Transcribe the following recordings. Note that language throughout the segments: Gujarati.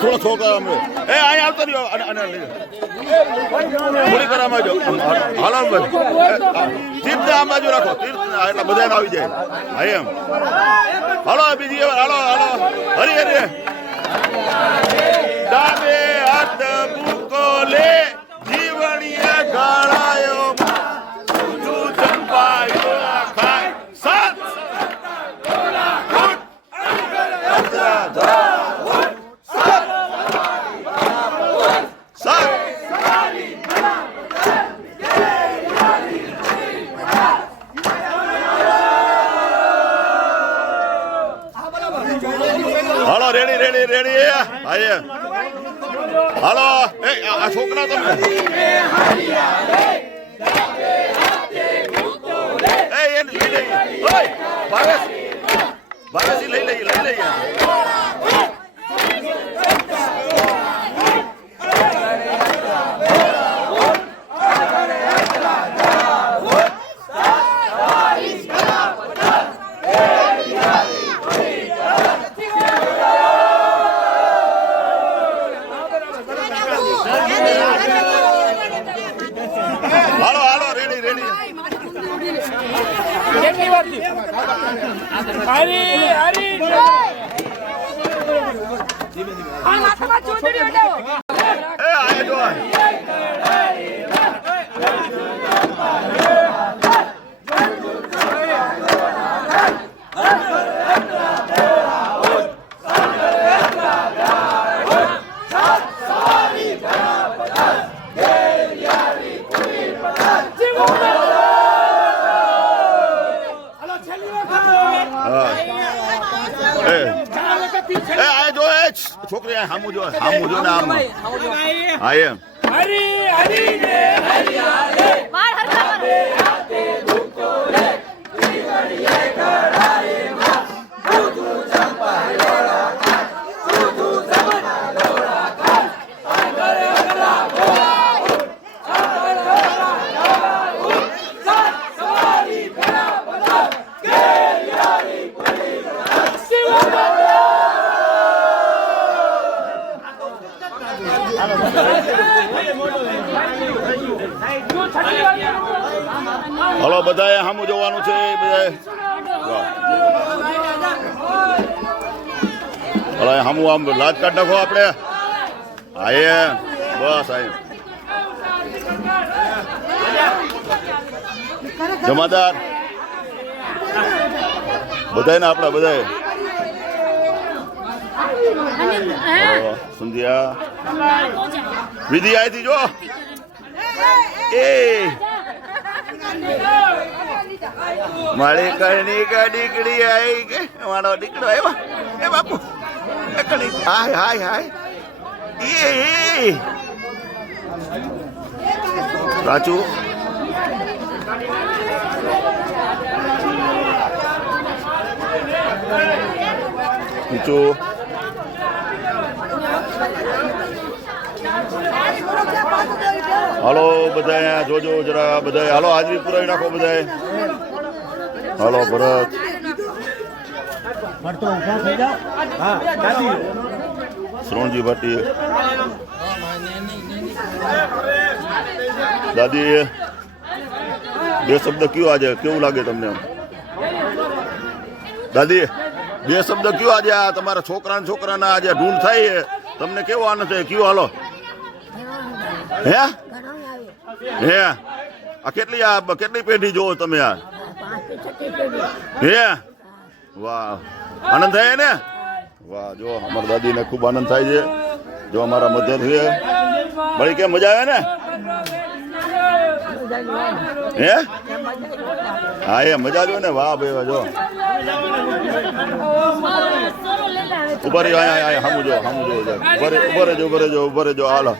થોડો છોકરા અમે અહીંયા આવતો રહ્યો અને થોડી કર આમાં જો હાલો તીર્થ આ બાજુ રાખો તીર્થ એટલે બધાને આવી જાય હા એમ હાલો બીજી વાર હાલો હાલો હરી હરી ડાબે હાથ બુકો લે જીવણીએ ગાળાયો તું ચંપાયો ખાય સાત હાલો રેડી રેડી રેડી આયે હાલો એ આ છોકરા તમે એ એને લઈ લઈએ ઓય ભાવેશ ભાવેશ લઈ લઈએ હાલો હાલો રેડી રેડી કેટલી વાર થી હરી હરી આ માથામાં ચોટડી વડાવો એ આય જો છોકરી હામું જો ને આમ હા એમ હરી હરી રે હરિયાલે માર હરતા હાથે દુખતો રે જીવણીએ કરારે માં તું ચંપાયો રાખા તું સમના દોરા ખા અગર અગલા બોલા અગર અગલા સાત સવારી ભરા બધા કે યારી પુરી શિવ હલો બધાએ સામું જોવાનું છે બધાએ હલો સામું આમ લાજ કાઢ નાખો આપણે આયે બસ આયે જમાદાર બધાને આપણા બધાએ સંધ્યા વિધિ આવી હતી જો એ મારી કણી કા દીકરી આવી કે મારો દીકરો આવ્યો એ બાપુ એ કણી હાય હાય હાય એ સાચું નીચું હાલો બધા જોજો જરા બધા હાલો હાજરી પુરાવી નાખો બધા હાલો ભરત શ્રવણજી ભાટી દાદી બે શબ્દ કયો આજે કેવું લાગે તમને દાદી બે શબ્દ કયો આજે આ તમારા છોકરાના આજે ઢૂંઢ થાય તમને કેવો આનંદ છે કયો હાલો હે હે આ કેટલી પેઢી જોવો તમે આ હે વાહ આનંદ થાય ને વાહ જો અમારા દાદીને ખૂબ આનંદ થાય છે જો અમારા મધ્ય છે ભાઈ કેમ મજા આવે ને હે હા એ મજા જો ને વાહ ભાઈ જો ઉભા રહ્યો અહીંયા સામું જો ઉભા રહેજો હાલો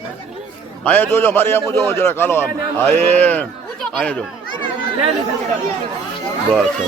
અહીંયા જોજો મારી આમ જોવો જરાક હાલો આમ અહીંયા જો બસ